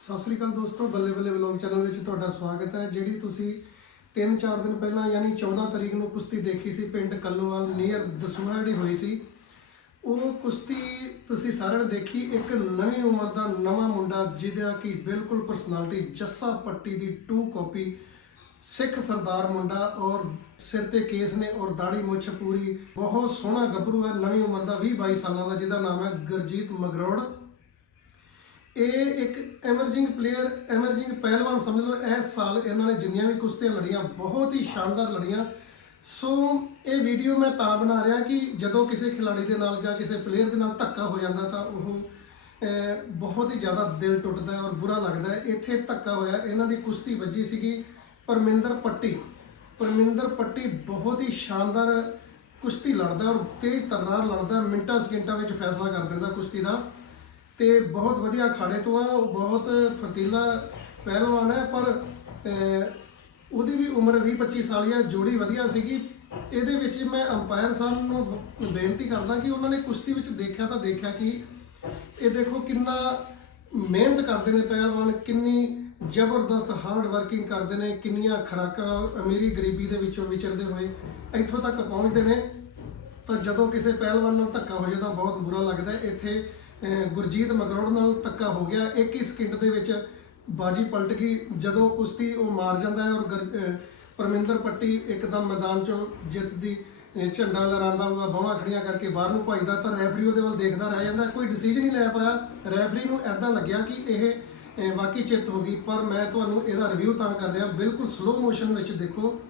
ਸਤਿ ਸ੍ਰੀ ਅਕਾਲ ਦੋਸਤੋ, ਬੱਲੇ ਬੱਲੇ ਵਲੌਗ ਚੈਨਲ ਵਿੱਚ ਤੁਹਾਡਾ ਸਵਾਗਤ ਹੈ, ਜਿਹੜੀ ਤੁਸੀਂ 3-4 ਦਿਨ ਪਹਿਲਾਂ ਯਾਨੀ 14 ਤਰੀਕ ਨੂੰ ਕੁਸ਼ਤੀ ਦੇਖੀ ਸੀ ਪਿੰਡ ਕੱਲੋਵਾਲ ਨੀਅਰ ਦਸੂਹਾ ਜਿਹੜੀ ਹੋਈ ਸੀ। ਉਹ ਕੁਸ਼ਤੀ ਤੁਸੀਂ ਸਾਰਿਆਂ ਨੇ ਦੇਖੀ, ਇੱਕ ਨਵੀਂ ਉਮਰ ਦਾ ਨਵਾਂ ਮੁੰਡਾ ਜਿਹਦਾ ਕਿ ਬਿਲਕੁਲ ਪਰਸਨੈਲਿਟੀ ਜੱਸਾ ਪੱਟੀ ਦੀ ਟੂ ਕਾਪੀ ਸਿੱਖ ਸਰਦਾਰ ਮੁੰਡਾ ਔਰ ਸਿਰ ਤੇ ਕੇਸ ਨੇ ਔਰ ਦਾੜੀ ਮੁੱਛ ਪੂਰੀ, ਬਹੁਤ ਸੋਹਣਾ ਗੱਭਰੂ ਹੈ, ਨਵੀਂ ਉਮਰ ਦਾ 20 22 ਸਾਲਾਂ ਦਾ ਜਿਹਦਾ ਨਾਮ ਹੈ ਗੁਰਜੀਤ ਮਗਰੋੜ। ਇਹ ਇੱਕ ਐਮਰਜਿੰਗ ਪਲੇਅਰ ਐਮਰਜਿੰਗ ਪਹਿਲਵਾਨ ਸਮਝ ਲਓ ਇਸ ਸਾਲ ਇਹਨਾਂ ਨੇ ਜਿੰਨੀਆਂ ਵੀ ਕੁਸ਼ਤੀਆਂ ਲੜੀਆਂ, ਬਹੁਤ ਹੀ ਸ਼ਾਨਦਾਰ ਲੜੀਆਂ। ਸੋ ਇਹ ਵੀਡੀਓ ਮੈਂ ਤਾਂ ਬਣਾ ਰਿਹਾ ਕਿ ਜਦੋਂ ਕਿਸੇ ਖਿਡਾਰੀ ਦੇ ਨਾਲ ਜਾਂ ਕਿਸੇ ਪਲੇਅਰ ਦੇ ਨਾਲ ਧੱਕਾ ਹੋ ਜਾਂਦਾ ਤਾਂ ਉਹ ਬਹੁਤ ਹੀ ਜ਼ਿਆਦਾ ਦਿਲ ਟੁੱਟਦਾ ਹੈ ਔਰ ਬੁਰਾ ਲੱਗਦਾ ਹੈ। ਇੱਥੇ ਧੱਕਾ ਹੋਇਆ, ਇਹਨਾਂ ਦੀ ਕੁਸ਼ਤੀ ਵੱਜੀ ਸੀਗੀ ਪਰਮਿੰਦਰ ਪੱਟੀ। ਪਰਮਿੰਦਰ ਪੱਟੀ ਬਹੁਤ ਹੀ ਸ਼ਾਨਦਾਰ ਕੁਸ਼ਤੀ ਲੜਦਾ ਔਰ ਤੇਜ਼ ਤਰਾਰ ਲੜਦਾ, ਮਿੰਟਾਂ ਸਕਿੰਟਾਂ ਵਿੱਚ ਫੈਸਲਾ ਕਰ ਦਿੰਦਾ ਕੁਸ਼ਤੀ ਦਾ। ਤੇ ਬਹੁਤ ਵਧੀਆ ਅਖਾੜੇ ਤੋਂ ਆ, ਉਹ ਬਹੁਤ ਫਰਤੀਲਾ ਪਹਿਲਵਾਨ ਹੈ, ਪਰ ਉਹਦੀ ਵੀ ਉਮਰ 20 25 ਸਾਲ ਆ ਜੋੜੀ ਵਧੀਆ ਸੀਗੀ। ਇਹਦੇ ਵਿੱਚ ਮੈਂ ਅੰਪਾਇਰ ਸਾਹਿਬ ਨੂੰ ਬ- ਬੇਨਤੀ ਕਰਦਾ ਕਿ ਉਹਨਾਂ ਨੇ ਕੁਸ਼ਤੀ ਵਿੱਚ ਦੇਖਿਆ ਤਾਂ ਦੇਖਿਆ ਕਿ ਇਹ ਦੇਖੋ ਕਿੰਨਾ ਮਿਹਨਤ ਕਰਦੇ ਨੇ ਪਹਿਲਵਾਨ, ਕਿੰਨੀ ਜ਼ਬਰਦਸਤ ਹਾਰਡ ਵਰਕਿੰਗ ਕਰਦੇ ਨੇ, ਕਿੰਨੀਆਂ ਖਰਾਕਾਂ ਅਮੀਰੀ ਗਰੀਬੀ ਦੇ ਵਿੱਚੋਂ ਵਿਚਰਦੇ ਹੋਏ, ਇੱਥੋਂ ਤੱਕ ਪਹੁੰਚਦੇ ਨੇ। ਤਾਂ ਜਦੋਂ ਕਿਸੇ ਪਹਿਲਵਾਨ ਨਾਲ ਧੱਕਾ ਹੋ ਜਾਏ ਤਾਂ ਬਹੁਤ ਬੁਰਾ ਲੱਗਦਾ ਇੱਥੇ ਗੁਰਜੀਤ ਮਗਰੋੜ ਨਾਲ ਧੱਕਾ ਹੋ ਗਿਆ। 21 ਸਕਿੰਟ ਦੇ ਵਿੱਚ ਬਾਜੀ ਪਲਟ ਗਈ? ਜਦੋਂ ਕੁਸ਼ਤੀ ਉਹ ਮਾਰ ਜਾਂਦਾ ਹੈ ਔਰ ਗੁਰ- ਪਰਮਿੰਦਰ ਪੱਟੀ ਇੱਕਦਮ ਮੈਦਾਨ ਚੋਂ ਜਿੱਤ ਦੀ ਝੰਡਾ ਲਹਿਰਾਉਂਦਾ ਹੋਊਗਾ। ਬਾਹਾਂ ਖੜੀਆਂ ਕਰਕੇ ਬਾਹਰ ਨੂੰ ਭੱਜਦਾ ਤਾਂ ਰੈਫਰੀ ਉਹਦੇ ਵੱਲ ਦੇਖਦਾ ਰਹਿ ਜਾਂਦਾ। ਕੋਈ ਡਿਸੀਜਨ ਨਹੀਂ ਲੈ ਪਾਇਆ। ਰੈਫਰੀ ਨੂੰ ਐਦਾਂ ਲੱਗਿਆ ਕਿ ਇਹ ਅਹ, ਵਾਕਈ ਚਿੱਤ ਹੋ ਗਈ। ਪਰ ਮੈਂ ਤੁਹਾਨੂੰ ਇਹਦਾ ਰਿਵਿਊ ਤਾਂ ਕਰ ਰਿਹਾ। ਬਿਲਕੁਲ ਸਲੋ ਮੋਸ਼ਨ ਵਿੱਚ ਦੇਖੋ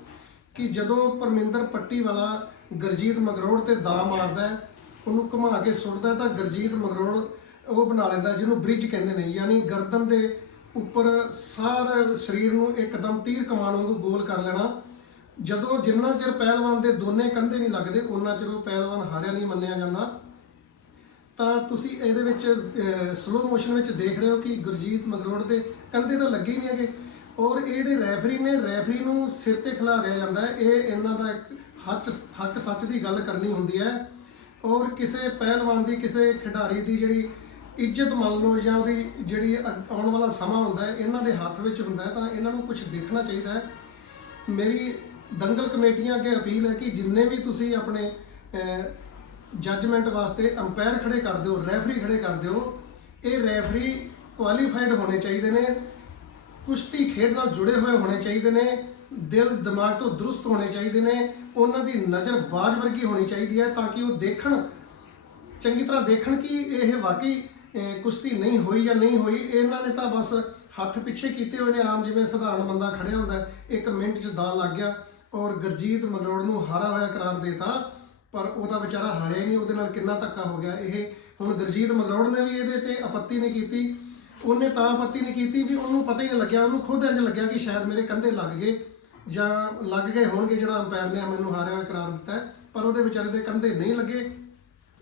ਕਿ ਜਦੋਂ ਪਰਮਿੰਦਰ ਪੱਟੀ ਵਾਲਾ ਗਰਜੀਤ ਮਗਰੋੜ ਤੇ ਦਾ ਮਾਰਦਾ ਹੈ ਉਹਨੂੰ ਘੁਮਾ ਕੇ ਸੁੱਟਦਾ ਤਾਂ ਗਰਜੀਤ ਮਗਰੋੜ ਉਹ ਬਣਾ ਲੈਂਦਾ, ਜਿਹਨੂੰ ਬ੍ਰਿਜ ਕਹਿੰਦੇ ਨੇ, ਯਾਨੀ ਗਰਦਨ ਦੇ ਉੱਪਰ ਸਾਰਾ ਸਰੀਰ ਨੂੰ ਇੱਕਦਮ ਤੀਰ ਕਮਾਨ ਵਾਂਗੂ ਗੋਲ ਕਰ ਲੈਣਾ। ਜਦੋਂ ਜਿੰਨਾ ਚਿਰ ਪਹਿਲਵਾਨ ਦੇ ਦੋਨੇ ਕੰਧੇ ਨਹੀਂ ਲੱਗਦੇ ਉਹਨਾਂ ਚਿਰ ਉਹ ਪਹਿਲਵਾਨ ਹਾਰਿਆ ਨਹੀਂ ਮੰਨਿਆ ਜਾਂਦਾ। ਤਾਂ ਤੁਸੀਂ ਇਹਦੇ ਵਿੱਚ ਸਲੋ ਮੋਸ਼ਨ ਵਿੱਚ ਦੇਖ ਰਹੇ ਹੋ ਕਿ ਗੁਰਜੀਤ ਮਗਰੋੜ ਦੇ ਕੰਧੇ ਤਾਂ ਲੱਗੇ ਹੀ ਨਹੀਂ ਹੈਗੇ। ਔਰ ਇਹ ਜਿਹੜੇ ਰੈਫਰੀ ਨੇ ਰੈਫਰੀ ਨੂੰ ਸਿਰ ਤੇ ਖਿਲਾਰਿਆ ਜਾਂਦਾ ਹੈ। ਇਹ ਇਹਨਾਂ ਦਾ ਇੱਕ ਹੱਕ ਹੱਕ ਸੱਚ ਦੀ ਗੱਲ ਕਰਨੀ ਹੁੰਦੀ ਹੈ। ਔਰ ਕਿਸੇ ਪਹਿਲਵਾਨ ਦੀ, ਕਿਸੇ ਖਿਡਾਰੀ ਦੀ ਜਿਹੜੀ ਇੱਜ਼ਤ ਮੰਨ ਲਓ ਜਾਂ ਉਹਦੀ ਜਿਹੜੀ ਅ- ਆਉਣ ਵਾਲਾ ਸਮਾਂ ਹੁੰਦਾ ਹੈ, ਇਹਨਾਂ ਦੇ ਹੱਥ ਵਿੱਚ ਹੁੰਦਾ ਹੈ, ਤਾਂ ਇਹਨਾਂ ਨੂੰ ਕੁਝ ਦੇਖਣਾ ਚਾਹੀਦਾ ਹੈ। ਮੇਰੀ ਦੰਗਲ ਕਮੇਟੀਆਂ ਅੱਗੇ ਅਪੀਲ ਹੈ ਕਿ ਜਿੰਨੇ ਵੀ ਤੁਸੀਂ ਆਪਣੇ ਜੱਜਮੈਂਟ ਵਾਸਤੇ ਅੰਪਾਇਰ ਖੜੇ ਕਰ ਦਿਓ ਰੈਫਰੀ ਖੜੇ ਕਰ ਦਿਓ, ਇਹ ਰੈਫਰੀ ਕੁਆਲੀਫਾਈਡ ਹੋਣੇ ਚਾਹੀਦੇ ਨੇ, ਕੁਸ਼ਤੀ ਖੇਡ ਨਾਲ ਜੁੜੇ ਹੋਏ ਹੋਣੇ ਚਾਹੀਦੇ ਨੇ ਦਿਲ ਦਿਮਾਗ ਤੋਂ ਦਰੁਸਤ ਹੋਣੇ ਚਾਹੀਦੇ ਨੇ, ਉਹਨਾਂ ਦੀ ਨਜ਼ਰ ਬਾਜ਼ ਵਰਗੀ ਹੋਣੀ ਚਾਹੀਦੀ ਹੈ ਤਾਂ ਕਿ ਉਹ ਦੇਖਣ। ਚੰਗੀ ਤਰ੍ਹਾਂ ਦੇਖਣ ਕਿ ਇਹ ਵਾਕਈ ਕੁਸ਼ਤੀ ਨਹੀਂ ਹੋਈ ਜਾਂ ਨਹੀਂ ਹੋਈ, ਇਹਨਾਂ ਨੇ ਤਾਂ ਬਸ ਹੱਥ ਪਿੱਛੇ ਕੀਤੇ ਹੋਏ ਨੇ। ਆਮ ਜਿਵੇਂ ਸਧਾਰਨ ਬੰਦਾ ਖੜਿਆ ਹੁੰਦਾ ਇੱਕ ਮਿੰਟ 'ਚ ਦਾ ਲੱਗ ਗਿਆ ਔਰ ਗਰਜੀਤ ਮਗਰੋੜ ਨੂੰ ਹਾਰਾ ਹੋਇਆ ਕਰਾਰ ਦੇਤਾ, ਪਰ ਉਹਦਾ ਵਿਚਾਰਾ ਹਾਰਿਆ ਨਹੀਂ, ਉਹਦੇ ਨਾਲ ਕਿੰਨਾ ਧੱਕਾ ਹੋ ਗਿਆ। ਇਹ ਹੁਣ ਗਰਜੀਤ ਮਗਰੋੜ ਨੇ ਵੀ ਇਹਦੇ ਤੇ ਆਪੱਤੀ ਨਹੀਂ ਕੀਤੀ। ਉਹਨੇ ਤਾਂ ਆਪੱਤੀ ਨਹੀਂ ਕੀਤੀ ਵੀ ਉਹਨੂੰ ਪਤਾ ਹੀ ਨਹੀਂ ਲੱਗਿਆ, ਉਹਨੂੰ ਖੁਦ ਇੰਜ ਲੱਗਿਆ ਕਿ ਸ਼ਾਇਦ ਮੇਰੇ ਕੰਧੇ ਲੱਗ ਗਏ। ਜਾਂ ਲੱਗ ਗਏ ਹੋਣਗੇ ਜਿਹੜਾ ਅੰਪਾਇਰ ਨੇ ਮੈਨੂੰ ਹਾਰਿਆ ਹੋਇਆ ਕਰਾਰ ਦਿੱਤਾ ਹੈ, ਪਰ ਉਹਦੇ ਵਿਚਾਰੇ ਦੇ ਕੰਧੇ ਨਹੀਂ ਲੱਗੇ।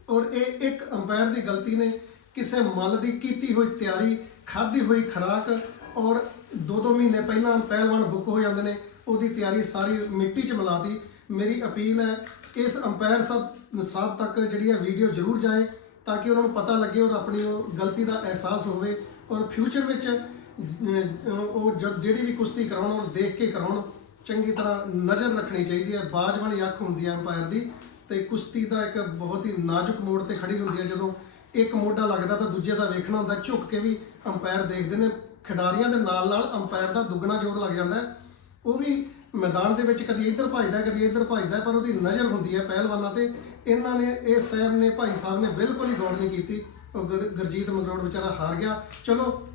ਔਰ ਇਹ ਇੱਕ ਅੰਪਾਇਰ ਦੀ ਗਲਤੀ ਨੇ ਕਿਸੇ ਮੱਲ ਦੀ ਕੀਤੀ ਹੋਈ ਤਿਆਰੀ ਖਾਧੀ ਹੋਈ ਖੁਰਾਕ ਔਰ ਦੋ ਦੋ ਮਹੀਨੇ ਪਹਿਲਾਂ ਪਹਿਲਵਾਨ ਬੁੱਕ ਹੋ ਜਾਂਦੇ ਨੇ ਉਹਦੀ ਤਿਆਰੀ ਸਾਰੀ ਮਿੱਟੀ 'ਚ ਮਿਲਾਤੀ ਮੇਰੀ ਅਪੀਲ ਹੈ ਇਸ ਅੰਪਾਇਰ ਸਾਹਿਬ ਸਾਹਿਬ ਤੱਕ ਜਿਹੜੀ ਹੈ ਵੀਡੀਓ ਜ਼ਰੂਰ ਜਾਏ ਤਾਂ ਕਿ ਉਹਨਾਂ ਨੂੰ ਪਤਾ ਲੱਗੇ ਔਰ ਆਪਣੀ ਉਹ ਗਲਤੀ ਦਾ ਅਹਿਸਾਸ ਹੋਵੇ। ਔਰ ਫਿਊਚਰ ਵਿੱਚ ਉਹ ਜਦ ਜਿਹੜੀ ਵੀ ਕੁਸ਼ਤੀ ਕਰਾਉਣ ਉਹ ਦੇਖ ਕੇ ਕਰਾਉਣ ਚੰਗੀ ਤਰ੍ਹਾਂ ਨਜ਼ਰ ਰੱਖਣੀ ਚਾਹੀਦੀ ਹੈ। ਬਾਜ ਵਾਲੀ ਅੱਖ ਹੁੰਦੀ ਹੈ ਅੰਪਾਇਰ ਦੀ ਤੇ ਕੁਸ਼ਤੀ ਦਾ ਇੱਕ ਬਹੁਤ ਹੀ ਨਾਜ਼ੁਕ ਮੋੜ ਤੇ ਖੜੀ ਹੁੰਦੀ ਹੈ। ਜਦੋਂ ਇੱਕ ਮੋਢਾ ਲੱਗਦਾ ਤਾਂ ਦੂਜੇ ਦਾ ਵੇਖਣਾ ਹੁੰਦਾ, ਝੁੱਕ ਕੇ ਵੀ ਅੰਪਾਇਰ ਦੇਖਦੇ ਨੇ। ਖਿਡਾਰੀਆਂ ਦੇ ਨਾਲ ਨਾਲ ਅੰਪਾਇਰ ਦਾ ਦੁੱਗਣਾ ਜ਼ੋਰ ਲੱਗ ਜਾਂਦਾ ਉਹ ਵੀ ਮੈਦਾਨ ਦੇ ਵਿੱਚ ਕਦੀ ਇੱਧਰ ਭੱਜਦਾ, ਕਦੀ ਇੱਧਰ ਭੱਜਦਾ ਪਰ ਉਹਦੀ ਨਜ਼ਰ ਹੁੰਦੀ ਹੈ ਪਹਿਲਵਾਨਾਂ ਤੇ। ਇਹਨਾਂ ਨੇ, ਇਹ ਸੈਰ ਨੇ, ਭਾਈ ਸਾਹਿਬ ਨੇ ਬਿਲਕੁਲ ਹੀ ਗੌਰ ਨਹੀਂ ਕੀਤੀ। ਉਹ ਗੁਰ- ਗੁਰਜੀਤ ਮਗਰੋੜ ਵਿਚਾਰਾ ਹਾਰ ਗਿਆ। ਚਲੋ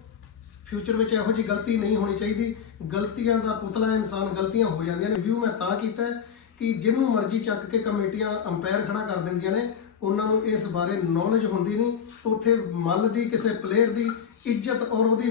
ਫਿਊਚਰ ਵਿੱਚ ਇਹੋ ਜੀ ਗਲਤੀ ਨਹੀਂ ਹੋਣੀ ਚਾਹੀਦੀ। ਗਲਤੀਆਂ ਦਾ ਪੁਤਲਾ ਇਨਸਾਨ ਗਲਤੀਆਂ ਹੋ ਜਾਂਦੀਆਂ ਨੇ। ਰਿਵਿਊ ਮੈਂ ਤਾਂ ਕੀਤਾ ਕਿ ਜਿਹਨੂੰ ਮਰਜ਼ੀ ਚੱਕ ਕੇ ਕਮੇਟੀਆਂ ਅੰਪਾਇਰ ਖੜਾ ਕਰ ਦਿੰਦੀਆਂ ਨੇ, ਉਹਨਾਂ ਨੂੰ ਇਸ ਬਾਰੇ ਨੌਲੇਜ ਹੁੰਦੀ ਨਹੀਂ। ਉੱਥੇ ਮੱਲ ਦੀ, ਕਿਸੇ ਪਲੇਅਰ ਦੀ ਇੱਜ਼ਤ ਔਰ ਉਹਦੀ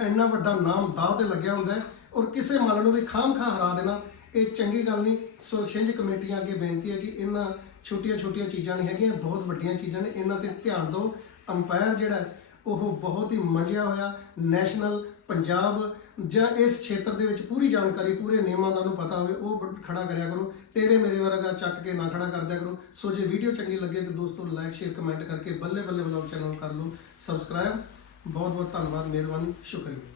ਇੰਨਾ ਵੱਡਾ ਨਾਮ ਦਾਅ ਤੇ ਲੱਗਿਆ ਹੁੰਦਾ ਔਰ ਕਿਸੇ ਮੱਲ ਨੂੰ ਵੀ ਖਾਮਖਾ ਹਰਾ ਦੇਣਾ, ਇਹ ਚੰਗੀ ਗੱਲ ਨਹੀਂ। ਸੋ ਛਿੰਝ ਕਮੇਟੀਆਂ ਅੱਗੇ ਬੇਨਤੀ ਹੈ ਕਿ ਇਹਨਾਂ ਛੋਟੀਆਂ-ਛੋਟੀਆਂ ਚੀਜ਼ਾਂ ਨਹੀਂ ਹੈਗੀਆਂ, ਬਹੁਤ ਵੱਡੀਆਂ ਚੀਜ਼ਾਂ ਨੇ। ਇਹਨਾਂ ਤੇ ਧਿਆਨ ਦਿਓ। ਅੰਪਾਇਰ ਜਿਹੜਾ ਉਹ ਬਹੁਤ ਹੀ ਮੰਜਿਆ ਹੋਇਆ ਨੈਸ਼ਨਲ ਪੰਜਾਬ ਜਾਂ ਇਸ ਖੇਤਰ ਦੇ ਵਿੱਚ ਪੂਰੀ ਜਾਣਕਾਰੀ, ਪੂਰੇ ਨਿਯਮਾਂ ਦਾ ਨੂੰ ਪਤਾ ਹੋਵੇ, ਉਹ ਬ- ਖੜਾ ਕਰਿਆ ਕਰੋ। ਤੇਰੇ ਮੇਰੇ ਵਰਗਾ ਚੱਕ ਕੇ ਨਾ ਖੜਾ ਕਰ ਦਿਆ ਕਰੋ। ਸੋ ਜੇ ਵੀਡੀਓ ਚੰਗੀ ਲੱਗੇ ਤਾਂ ਦੋਸਤੋ ਲਾਈਕ ਸ਼ੇਅਰ ਕਮੈਂਟ ਕਰਕੇ ਬੱਲੇ ਬੱਲੇ ਵਲੌਗ ਚੈਨਲ ਕਰ ਲਓ। ਸਬਸਕ੍ਰਾਈਬ ਬਹੁਤ ਬਹੁਤ ਧੰਨਵਾਦ, ਮਿਹਰਬਾਨੀ, ਸ਼ੁਕਰੀਆ।